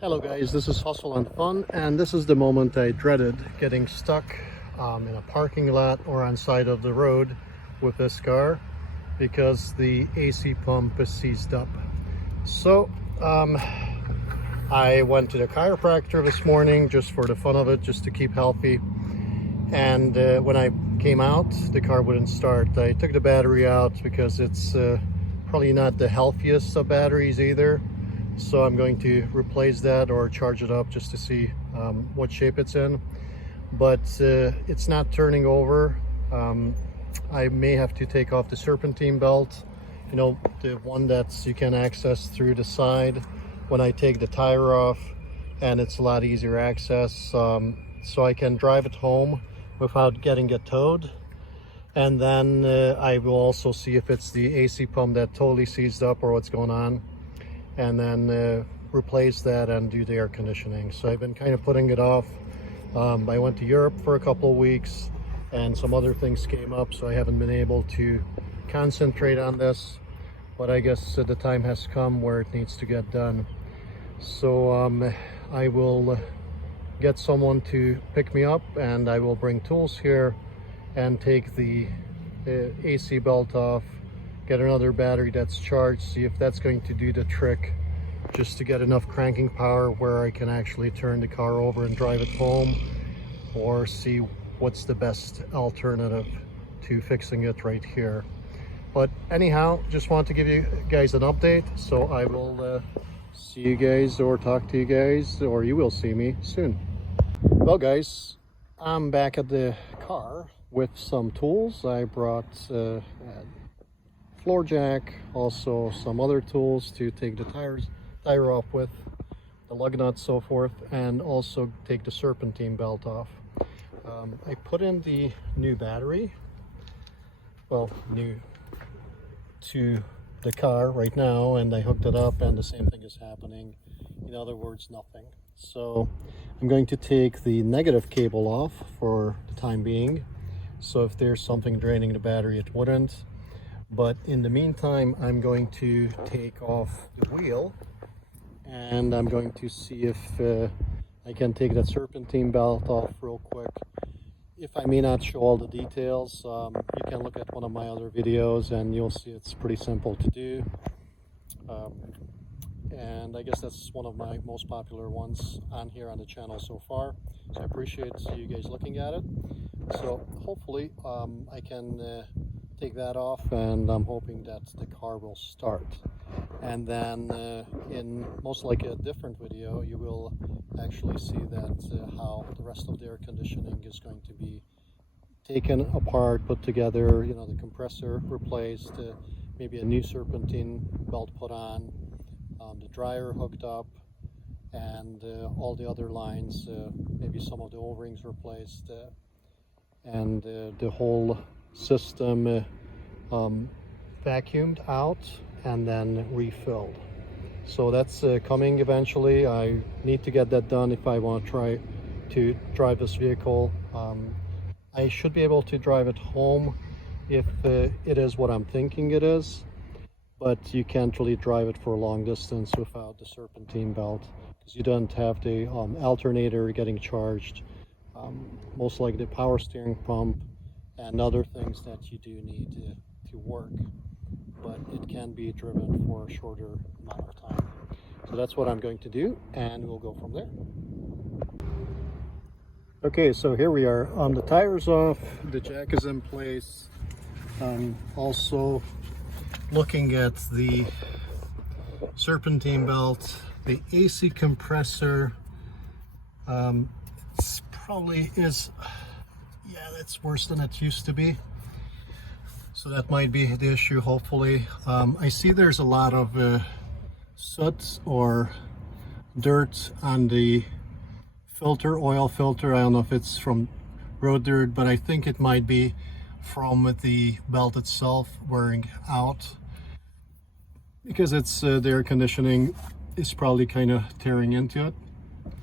Hello guys, this is Hustle and Fun, and this is the moment I dreaded, getting stuck in a parking lot or on side of the road with this car because the AC pump is seized up. So I went to the chiropractor this morning just for the fun of it, just to keep healthy, and when I came out the car wouldn't start. I took the battery out because it's probably not the healthiest of batteries either. So I'm going to replace that or charge it up just to see what shape it's in. But it's not turning over. I may have to take off the serpentine belt, you know, the one that's you can access through the side when I take the tire off, and it's a lot easier access, so I can drive it home without getting it towed. And then I will also see if it's the AC pump that totally seized up or what's going on, and then replace that and do the air conditioning. So I've been kind of putting it off. I went to Europe for a couple of weeks and some other things came up, so I haven't been able to concentrate on this, but I guess the time has come where it needs to get done. So I will get someone to pick me up, and I will bring tools here and take the AC belt off, get another battery that's charged, see if that's going to do the trick, just to get enough cranking power where I can actually turn the car over and drive it home, or see what's the best alternative to fixing it right here. But anyhow, just want to give you guys an update, so I will see you guys or talk to you guys, or you will see me soon. Well guys, I'm back at the car with some tools. I brought floor jack, also some other tools to take the tire off with, the lug nuts, so forth, and also take the serpentine belt off. I put in the new battery, well, new to the car right now, and I hooked it up and the same thing is happening. In other words, nothing. So I'm going to take the negative cable off for the time being, so if there's something draining the battery it wouldn't. But in the meantime, I'm going to take off the wheel, and I'm going to see if I can take that serpentine belt off real quick. If I may not show all the details, you can look at one of my other videos and you'll see it's pretty simple to do. And I guess that's one of my most popular ones on here on the channel so far. So I appreciate you guys looking at it. So hopefully I can take that off, and I'm hoping that the car will start. And then in most likely a different video, you will actually see that how the rest of the air conditioning is going to be taken apart, put together, you know, the compressor replaced, maybe a new serpentine belt put on, the dryer hooked up, and all the other lines, maybe some of the O-rings replaced, and the whole system vacuumed out and then refilled. So that's coming eventually. I need to get that done if I want to try to drive this vehicle. I should be able to drive it home if it is what I'm thinking it is, but you can't really drive it for a long distance without the serpentine belt, because you don't have the alternator getting charged, most likely the power steering pump and other things that you do need to work, but it can be driven for a shorter amount of time. So that's what I'm going to do, and we'll go from there. Okay, so here we are. The tire's off, the jack is in place. Also looking at the serpentine belt, the AC compressor, it's probably is, yeah, that's worse than it used to be. So that might be the issue, hopefully. I see there's a lot of soot or dirt on the filter, oil filter. I don't know if it's from road dirt, but I think it might be from the belt itself wearing out, because it's the air conditioning is probably kind of tearing into it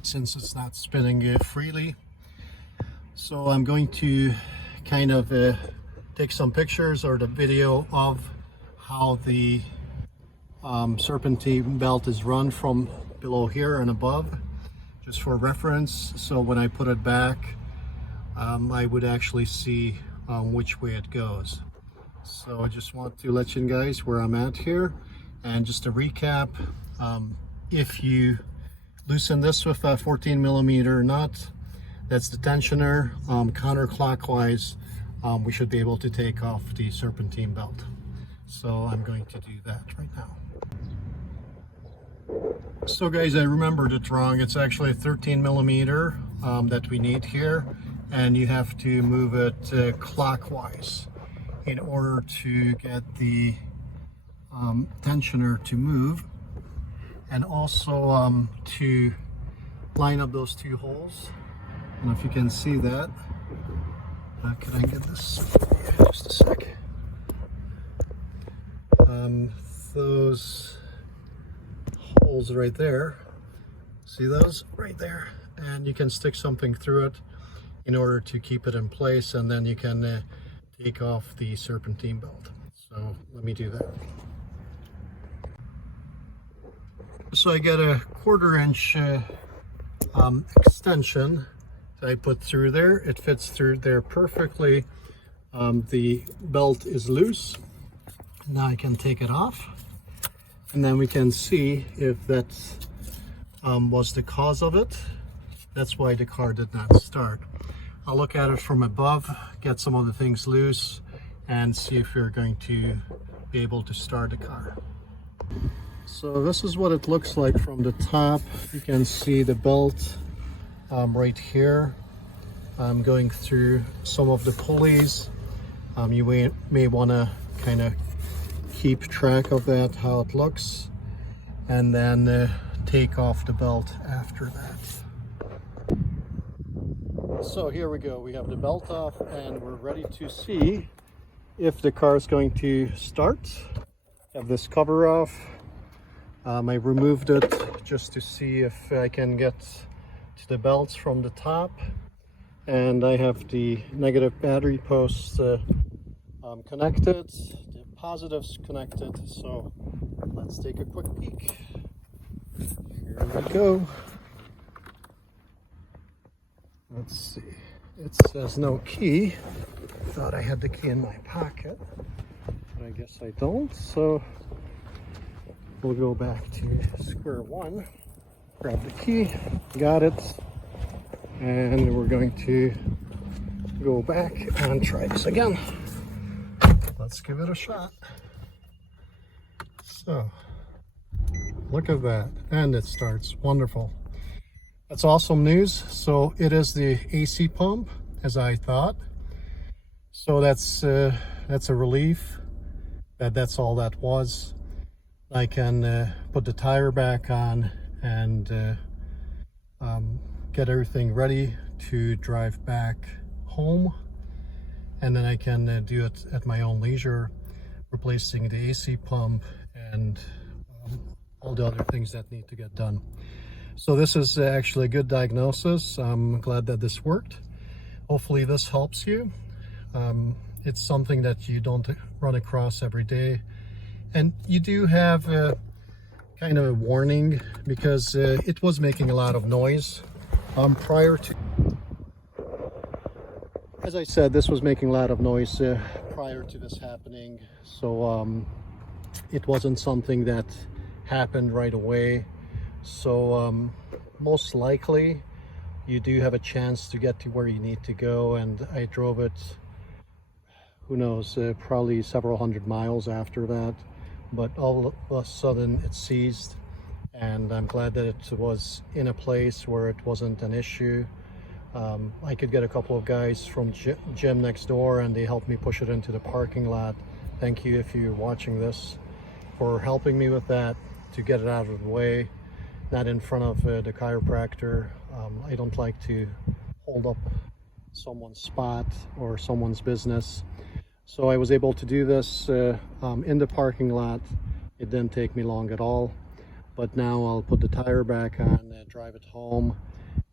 since it's not spinning freely. So I'm going to kind of take some pictures or the video of how the serpentine belt is run from below here and above, just for reference. So when I put it back, I would actually see which way it goes. So I just want to let you guys where I'm at here. And just to recap, if you loosen this with a 14mm nut, that's the tensioner, counterclockwise, we should be able to take off the serpentine belt. So I'm going to do that right now. So guys, I remembered it wrong. It's actually a 13mm that we need here, and you have to move it clockwise in order to get the tensioner to move, and also to line up those two holes. I don't know if you can see that. Can I get this? Yeah, just a sec. Those holes right there, see those right there, and you can stick something through it in order to keep it in place, and then you can take off the serpentine belt. So let me do that. So I get a 1/4 inch extension that I put through there. It fits through there perfectly. The belt is loose. Now I can take it off, and then we can see if that was the cause of it. That's why the car did not start. I'll look at it from above, get some of the things loose, and see if we're going to be able to start the car. So this is what it looks like from the top. You can see the belt right here. I'm going through some of the pulleys. You may want to kind of keep track of that, how it looks, and then take off the belt after that. So here we go. We have the belt off, and we're ready to see if the car is going to start. Have this cover off. I removed it just to see if I can get to the belts from the top, and I have the negative battery posts connected, the positives connected. So let's take a quick peek. Here we go. Let's see. It says no key. Thought I had the key in my pocket, but I guess I don't. So we'll go back to square one. Grab the key. Got it. And we're going to go back and try this again. Let's give it a shot. So look at that, and it starts. Wonderful. That's awesome news. So it is the AC pump, as I thought. So that's a relief that that's all that was. I can put the tire back on and get everything ready to drive back home, and then I can do it at my own leisure, replacing the AC pump and all the other things that need to get done. So this is actually a good diagnosis. I'm glad that this worked. Hopefully this helps you. It's something that you don't run across every day, and you do have a kind of a warning because it was making a lot of noise prior to, as I said, this was making a lot of noise prior to this happening. So it wasn't something that happened right away. So most likely you do have a chance to get to where you need to go, and I drove it, who knows, probably several hundred miles after that, but all of a sudden it ceased, and I'm glad that it was in a place where it wasn't an issue. I could get a couple of guys from gym next door, and they helped me push it into the parking lot. Thank you, if you're watching this, for helping me with that, to get it out of the way, not in front of the chiropractor. I don't like to hold up someone's spot or someone's business. So I was able to do this in the parking lot. It didn't take me long at all. But now I'll put the tire back on, drive it home,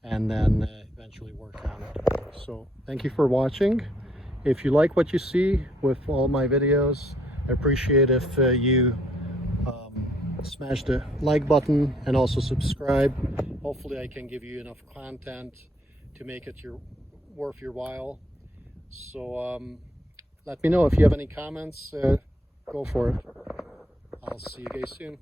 and then eventually work on it. So thank you for watching. If you like what you see with all my videos, I appreciate if you smash the like button and also subscribe. Hopefully I can give you enough content to make it worth your while. So let me know if you have any comments. Go for it. I'll see you guys soon.